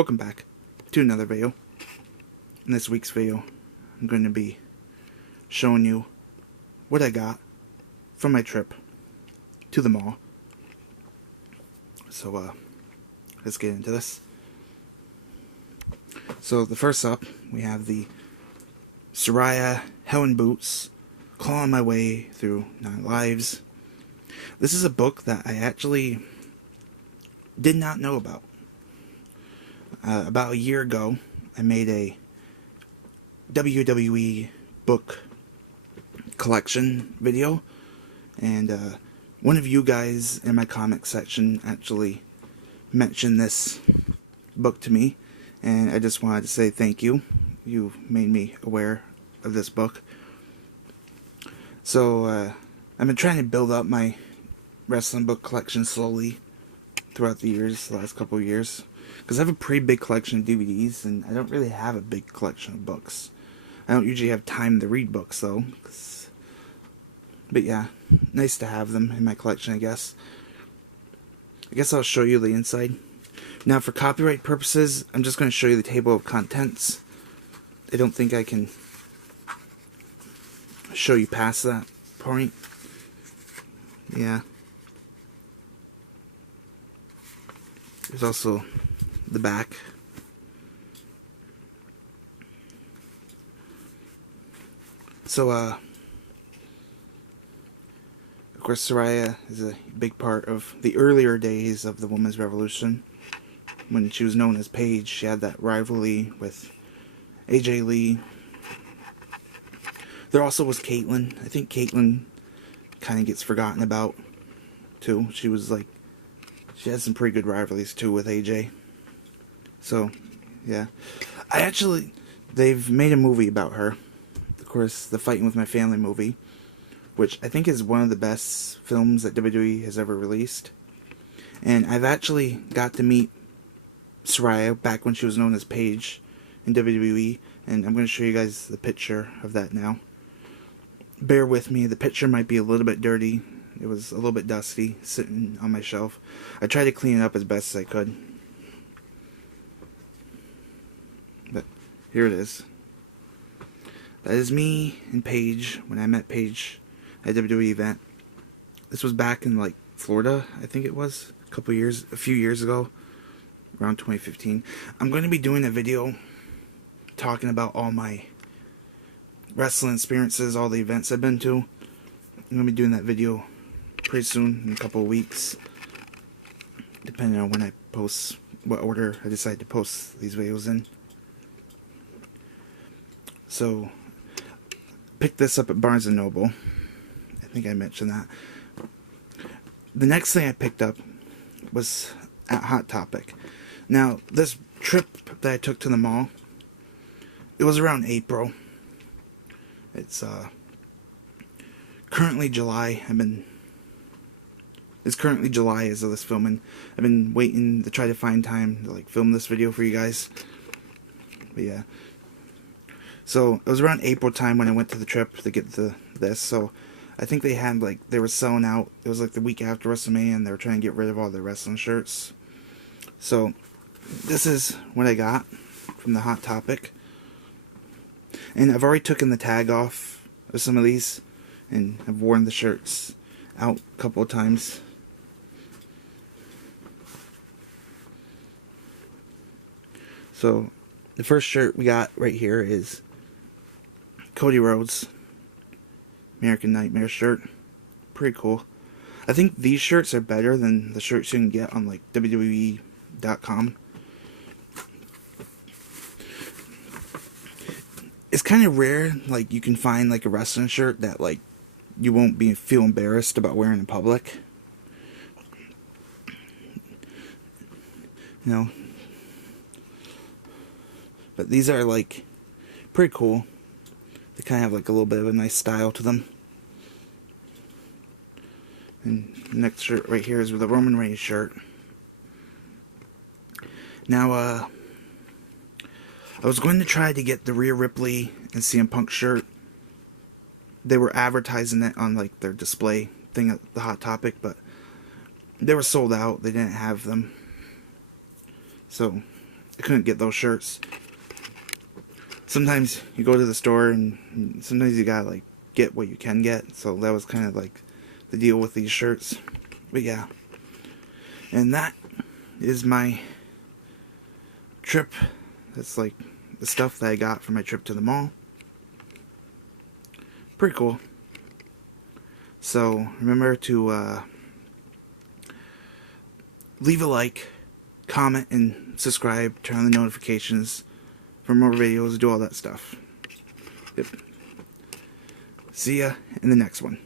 Welcome back to another video. In this week's video, I'm going to be showing you what I got from my trip to the mall. So, let's get into this. So, the first up, we have the Saraya Hell in Boots, Clawing My Way Through 9 Lives. This is a book that I actually did not know about. About a year ago, I made a WWE book collection video, and one of you guys in my comment section actually mentioned this book to me, and I just wanted to say thank you. You made me aware of this book. So, I've been trying to build up my wrestling book collection slowly throughout the years, the last couple of years. Because I have a pretty big collection of DVDs, and I don't really have a big collection of books. I don't usually have time to read books, though. But yeah, nice to have them in my collection, I guess. I guess I'll show you the inside. Now, for copyright purposes, I'm just going to show you the table of contents. I don't think I can show you past that point. Yeah. There's also the back. So, of course, Saraya is a big part of the earlier days of the women's revolution. When she was known as Paige, she had that rivalry with AJ Lee. There also was Caitlyn. I think Caitlyn kind of gets forgotten about, too. She had some pretty good rivalries, too, with AJ. So, yeah. They've made a movie about her. Of course, the Fighting With My Family movie, which I think is one of the best films that WWE has ever released. And I've actually got to meet Saraya back when she was known as Paige in WWE, and I'm going to show you guys the picture of that now. Bear with me, the picture might be a little bit dirty. It was a little bit dusty, sitting on my shelf. I tried to clean it up as best as I could. But here it is. That is me and Paige when I met Paige at a WWE event. This was back in Florida, I think it was, a few years ago, around 2015. I'm going to be doing a video talking about all my wrestling experiences, all the events I've been to. I'm going to be doing that video pretty soon, in a couple of weeks, depending on when I post, what order I decide to post these videos in. So, picked this up at Barnes & Noble. I think I mentioned that. The next thing I picked up was at Hot Topic. Now, this trip that I took to the mall, it was around April. It's currently July. It's currently July as of this filming. I've been waiting to try to find time to film this video for you guys. But yeah. So, it was around April time when I went to the trip to get this. So, I think they had, they were selling out. It was the week after WrestleMania, and they were trying to get rid of all their wrestling shirts. So, this is what I got from the Hot Topic. And I've already taken the tag off of some of these, and I've worn the shirts out a couple of times. So, the first shirt we got right here is Cody Rhodes American Nightmare shirt. Pretty cool. I think these shirts are better than the shirts you can get on WWE.com. It's kind of rare, you can find a wrestling shirt that you won't feel embarrassed about wearing in public. You know. But these are pretty cool. They kind of have a little bit of a nice style to them. And the next shirt right here is with a Roman Reigns shirt. Now, I was going to try to get the Rhea Ripley and CM Punk shirt. They were advertising it on their display thing at the Hot Topic, but they were sold out. They didn't have them. So I couldn't get those shirts. Sometimes you go to the store and sometimes you gotta like get what you can get. So that was kind of like the deal with these shirts. But yeah. And that is my trip. That's like the stuff that I got for my trip to the mall. Pretty cool. So remember to leave a like, comment, and subscribe. Turn on the notifications for more videos. Do all that stuff. Yep. See ya in the next one.